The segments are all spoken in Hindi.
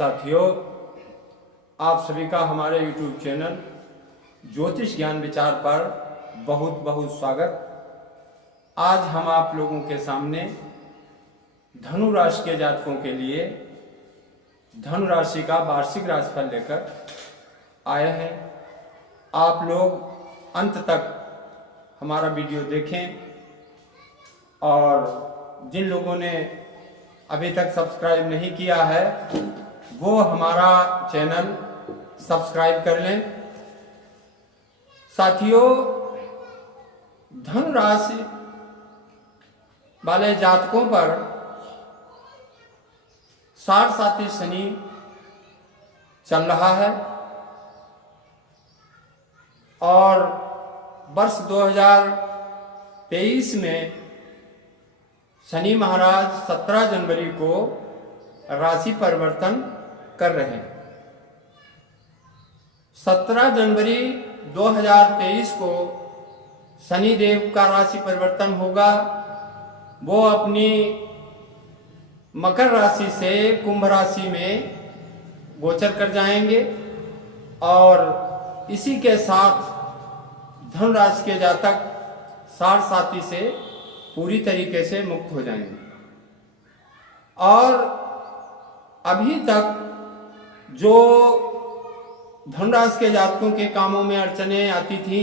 साथियों, आप सभी का हमारे YouTube चैनल ज्योतिष ज्ञान विचार पर बहुत बहुत स्वागत। आज हम आप लोगों के सामने धनु राशि के जातकों के लिए धनु राशि का वार्षिक राशिफल लेकर आए हैं। आप लोग अंत तक हमारा वीडियो देखें और जिन लोगों ने अभी तक सब्सक्राइब नहीं किया है वो हमारा चैनल सब्सक्राइब कर लें। साथियों, धनु राशि वाले जातकों पर 60 शनि चल रहा है और वर्ष 2023 में शनि महाराज 17 जनवरी को राशि परिवर्तन कर रहे हैं। 17 जनवरी 2023 को शनि देव का राशि परिवर्तन होगा। वो अपनी मकर राशि से कुंभ राशि में गोचर कर जाएंगे और इसी के साथ धनु राशि के जातक साढ़े से पूरी तरीके से मुक्त हो जाएंगे। और अभी तक जो धनु राशि के जातकों के कामों में अड़चने आती थी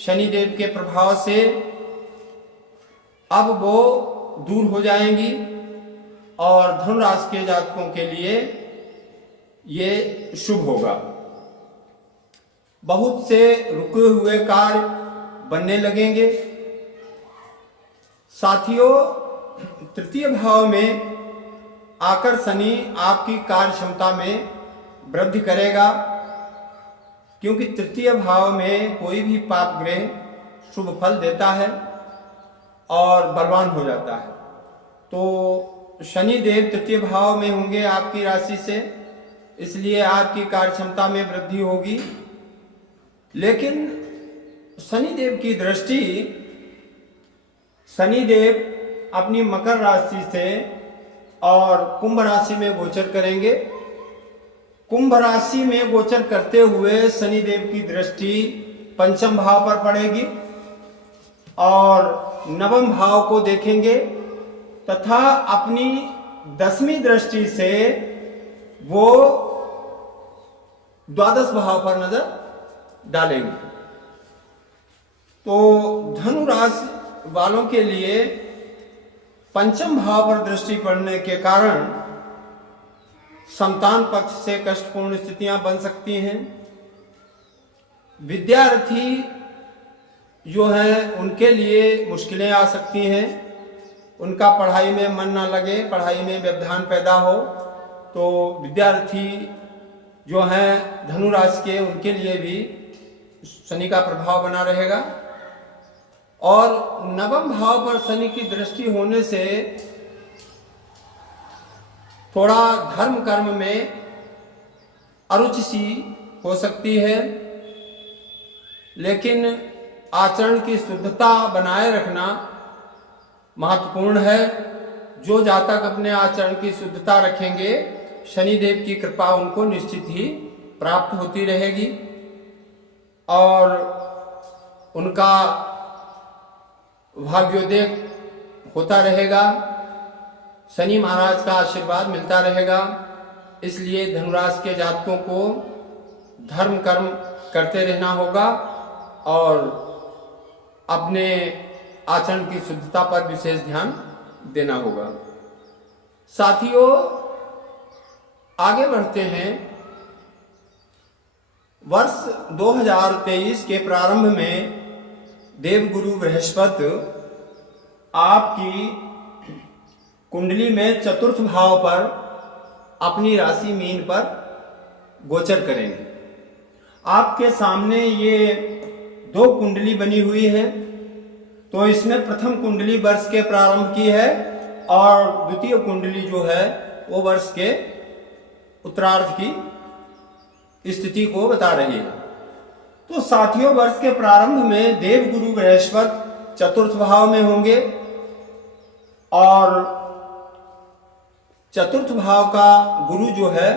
शनि देव के प्रभाव से, अब वो दूर हो जाएंगी और धनु राशि के जातकों के लिए ये शुभ होगा। बहुत से रुके हुए कार्य बनने लगेंगे। साथियों, तृतीय भाव में आकर शनि आपकी कार्य क्षमता में वृद्धि करेगा, क्योंकि तृतीय भाव में कोई भी पाप ग्रह शुभ फल देता है और बलवान हो जाता है। तो शनि देव तृतीय भाव में होंगे आपकी राशि से, इसलिए आपकी कार्य क्षमता में वृद्धि होगी। लेकिन शनि देव की दृष्टि, शनि देव अपनी मकर राशि से और कुंभ राशि में गोचर करेंगे। कुंभ राशि में गोचर करते हुए शनि देव की दृष्टि पंचम भाव पर पड़ेगी और नवम भाव को देखेंगे तथा अपनी 10वीं दृष्टि से वो द्वादश भाव पर नजर डालेंगे। तो धनु राशि वालों के लिए पंचम भाव पर दृष्टि पड़ने के कारण संतान पक्ष से कष्टपूर्ण स्थितियां बन सकती हैं। विद्यार्थी जो है उनके लिए मुश्किलें आ सकती हैं। उनका पढ़ाई में मन ना लगे, पढ़ाई में व्यवधान पैदा हो, तो विद्यार्थी जो हैं धनु राशि के, उनके लिए भी शनि का प्रभाव बना रहेगा। और नवम भाव पर शनि की दृष्टि होने से थोड़ा धर्म कर्म में अरुचि सी हो सकती है, लेकिन आचरण की शुद्धता बनाए रखना महत्वपूर्ण है। जो जातक अपने आचरण की शुद्धता रखेंगे, शनि देव की कृपा उनको निश्चित ही प्राप्त होती रहेगी और उनका भाग्योदय होता रहेगा, शनि महाराज का आशीर्वाद मिलता रहेगा। इसलिए धनु राशि के जातकों को धर्म कर्म करते रहना होगा और अपने आचरण की शुद्धता पर विशेष ध्यान देना होगा। साथियों, आगे बढ़ते हैं। वर्ष 2023 के प्रारंभ में देवगुरु बृहस्पति आपकी कुंडली में चतुर्थ भाव पर अपनी राशि मीन पर गोचर करेंगे। आपके सामने ये 2 कुंडली बनी हुई है। तो इसमें प्रथम कुंडली वर्ष के प्रारंभ की है और द्वितीय कुंडली जो है वो वर्ष के उत्तरार्ध की स्थिति को बता रही है। तो साथियों, वर्ष के प्रारंभ में देवगुरु बृहस्पति चतुर्थ भाव में होंगे और चतुर्थ भाव का गुरु जो है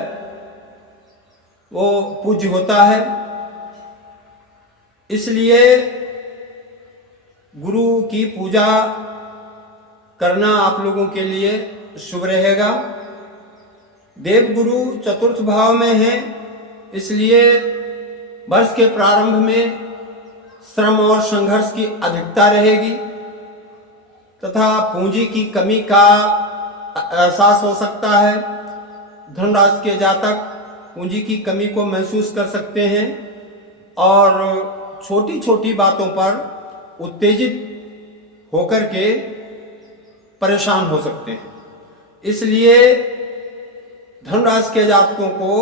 वो पूज्य होता है। इसलिए गुरु की पूजा करना आप लोगों के लिए शुभ रहेगा। देव गुरु चतुर्थ भाव में है, इसलिए वर्ष के प्रारंभ में श्रम और संघर्ष की अधिकता रहेगी तथा पूंजी की कमी का एहसास हो सकता है। धनराशि के जातक पूंजी की कमी को महसूस कर सकते हैं और छोटी छोटी बातों पर उत्तेजित होकर के परेशान हो सकते हैं। इसलिए धनराशि के जातकों को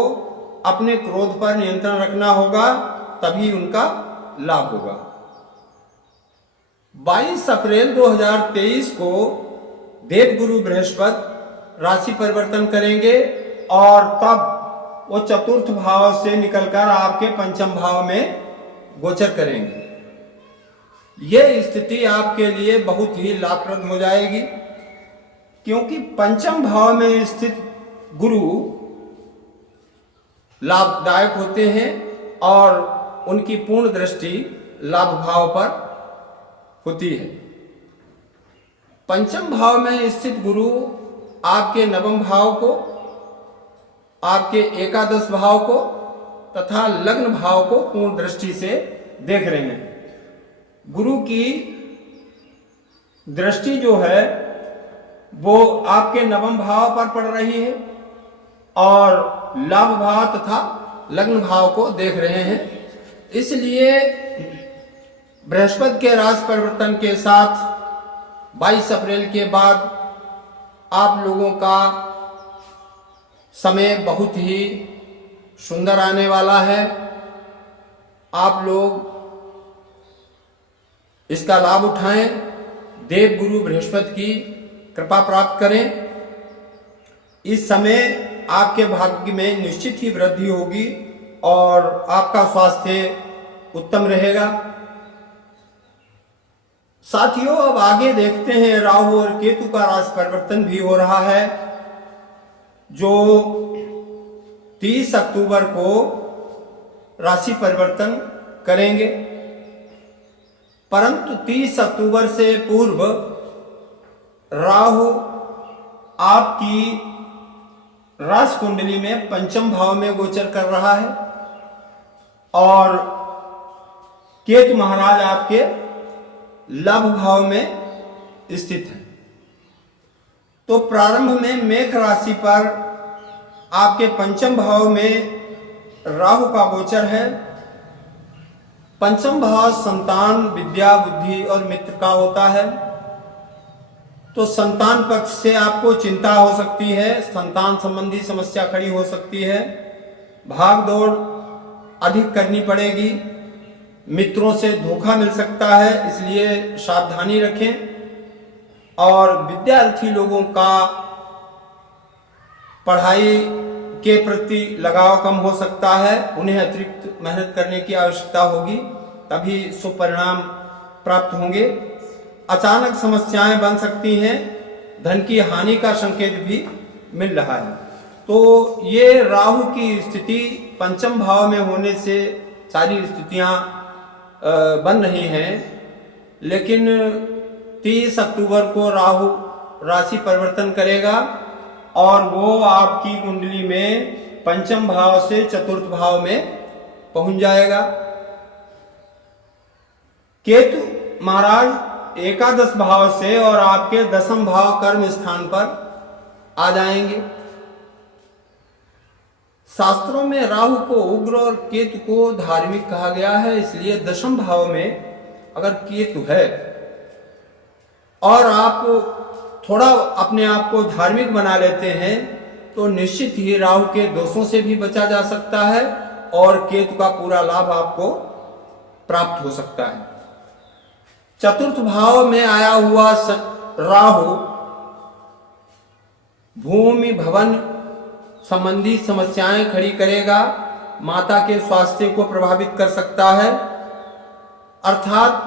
अपने क्रोध पर नियंत्रण रखना होगा, तभी उनका लाभ होगा। 22 अप्रैल 2023 को देवगुरु बृहस्पति राशि परिवर्तन करेंगे और तब वो चतुर्थ भाव से निकलकर आपके पंचम भाव में गोचर करेंगे। यह स्थिति आपके लिए बहुत ही लाभप्रद हो जाएगी, क्योंकि पंचम भाव में स्थित गुरु लाभदायक होते हैं और उनकी पूर्ण दृष्टि लाभ भाव पर होती है। पंचम भाव में स्थित गुरु आपके नवम भाव को, आपके एकादश भाव को तथा लग्न भाव को पूर्ण दृष्टि से देख रहे हैं। गुरु की दृष्टि जो है वो आपके नवम भाव पर पड़ रही है और लाभ भाव तथा लग्न भाव को देख रहे हैं। इसलिए बृहस्पति के राशि परिवर्तन के साथ 22 अप्रैल के बाद आप लोगों का समय बहुत ही सुंदर आने वाला है। आप लोग इसका लाभ उठाएं, देव गुरु बृहस्पति की कृपा प्राप्त करें। इस समय आपके भाग्य में निश्चित ही वृद्धि होगी और आपका स्वास्थ्य उत्तम रहेगा। साथियों, अब आगे देखते हैं, राहु और केतु का राशि परिवर्तन भी हो रहा है, जो 30 अक्टूबर को राशि परिवर्तन करेंगे। परंतु 30 अक्टूबर से पूर्व राहु आपकी राशि कुंडली में पंचम भाव में गोचर कर रहा है और केतु महाराज आपके लाभ भाव में स्थित है। तो प्रारंभ में मेष राशि पर आपके पंचम भाव में राहु का गोचर है। पंचम भाव संतान, विद्या, बुद्धि और मित्र का होता है। तो संतान पक्ष से आपको चिंता हो सकती है, संतान संबंधी समस्या खड़ी हो सकती है, भाग दौड़ अधिक करनी पड़ेगी, मित्रों से धोखा मिल सकता है, इसलिए सावधानी रखें। और विद्यार्थी लोगों का पढ़ाई के प्रति लगाव कम हो सकता है, उन्हें अतिरिक्त मेहनत करने की आवश्यकता होगी, तभी शुभ परिणाम प्राप्त होंगे। अचानक समस्याएं बन सकती हैं, धन की हानि का संकेत भी मिल रहा है। तो ये राहु की स्थिति पंचम भाव में होने से सारी स्थितियां बन रही हैं, लेकिन 30 अक्टूबर को राहु राशि परिवर्तन करेगा और वो आपकी कुंडली में पंचम भाव से चतुर्थ भाव में पहुंच जाएगा। केतु महाराज एकादश भाव से और आपके दसम भाव कर्म स्थान पर आ जाएंगे। शास्त्रों में राहु को उग्र और केतु को धार्मिक कहा गया है, इसलिए दशम भाव में अगर केतु है और आप थोड़ा अपने आप को धार्मिक बना लेते हैं तो निश्चित ही राहु के दोषों से भी बचा जा सकता है और केतु का पूरा लाभ आपको प्राप्त हो सकता है। चतुर्थ भाव में आया हुआ राहु भूमि भवन संबंधी समस्याएं खड़ी करेगा, माता के स्वास्थ्य को प्रभावित कर सकता है। अर्थात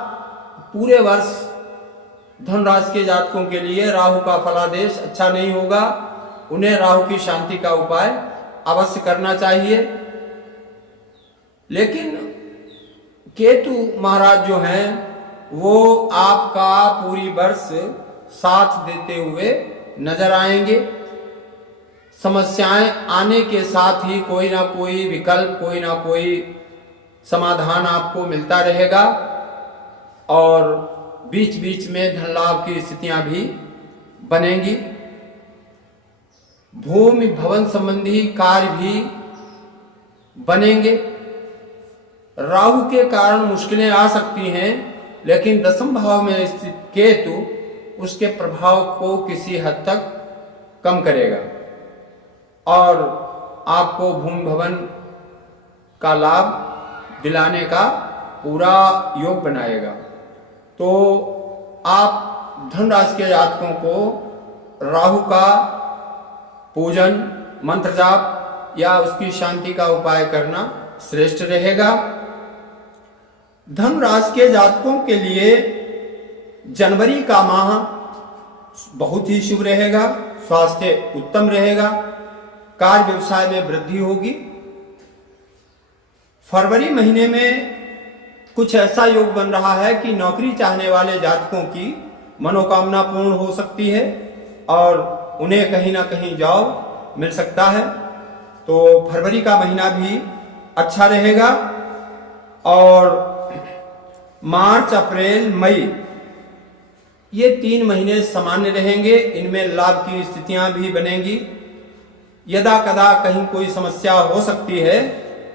पूरे वर्ष धन राशि के जातकों के लिए राहु का फलादेश अच्छा नहीं होगा। उन्हें राहु की शांति का उपाय अवश्य करना चाहिए। लेकिन केतु महाराज जो हैं वो आपका पूरी वर्ष साथ देते हुए नजर आएंगे। समस्याएं आने के साथ ही कोई ना कोई विकल्प, कोई ना कोई समाधान आपको मिलता रहेगा और बीच बीच में धन लाभ की स्थितियां भी बनेंगी। भूमि भवन संबंधी कार्य भी बनेंगे। राहु के कारण मुश्किलें आ सकती हैं, लेकिन दसम भाव में स्थित केतु उसके प्रभाव को किसी हद तक कम करेगा और आपको भूमि भवन का लाभ दिलाने का पूरा योग बनाएगा। तो आप धन राशि के जातकों को राहु का पूजन, मंत्र जाप या उसकी शांति का उपाय करना श्रेष्ठ रहेगा। धन राशि के जातकों के लिए जनवरी का माह बहुत ही शुभ रहेगा। स्वास्थ्य उत्तम रहेगा, कार्य व्यवसाय में वृद्धि होगी। फरवरी महीने में कुछ ऐसा योग बन रहा है कि नौकरी चाहने वाले जातकों की मनोकामना पूर्ण हो सकती है और उन्हें कहीं ना कहीं जॉब मिल सकता है। तो फरवरी का महीना भी अच्छा रहेगा और मार्च, अप्रैल, मई ये 3 महीने सामान्य रहेंगे। इनमें लाभ की स्थितियां भी बनेंगी। यदा कदा कहीं कोई समस्या हो सकती है,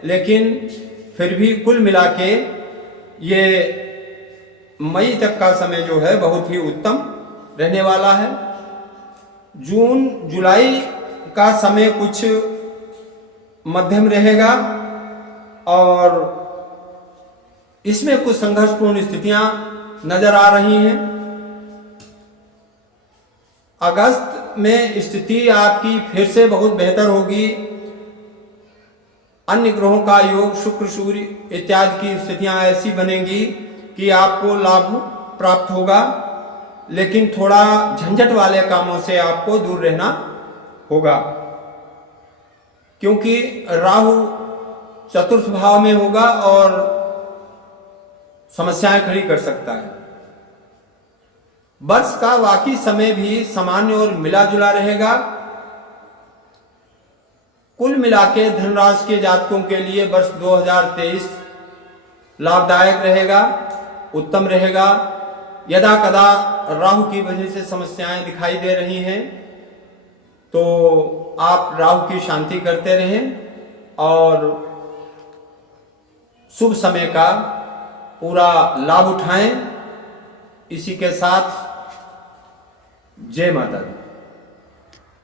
लेकिन फिर भी कुल मिला के ये मई तक का समय जो है बहुत ही उत्तम रहने वाला है। जून जुलाई का समय कुछ मध्यम रहेगा और इसमें कुछ संघर्षपूर्ण स्थितियां नजर आ रही हैं। अगस्त में स्थिति आपकी फिर से बहुत बेहतर होगी। अन्य ग्रहों का योग, शुक्र, सूर्य इत्यादि की स्थितियां ऐसी बनेंगी कि आपको लाभ प्राप्त होगा, लेकिन थोड़ा झंझट वाले कामों से आपको दूर रहना होगा, क्योंकि राहु चतुर्थ भाव में होगा और समस्याएं खड़ी कर सकता है। वर्ष का बाकी समय भी सामान्य और मिला जुला रहेगा। कुल मिला के धनराशि के जातकों के लिए वर्ष 2023 लाभदायक रहेगा, उत्तम रहेगा। यदा कदा राहु की वजह से समस्याएं दिखाई दे रही हैं तो आप राहु की शांति करते रहें और शुभ समय का पूरा लाभ उठाएं। इसी के साथ जय माता दी।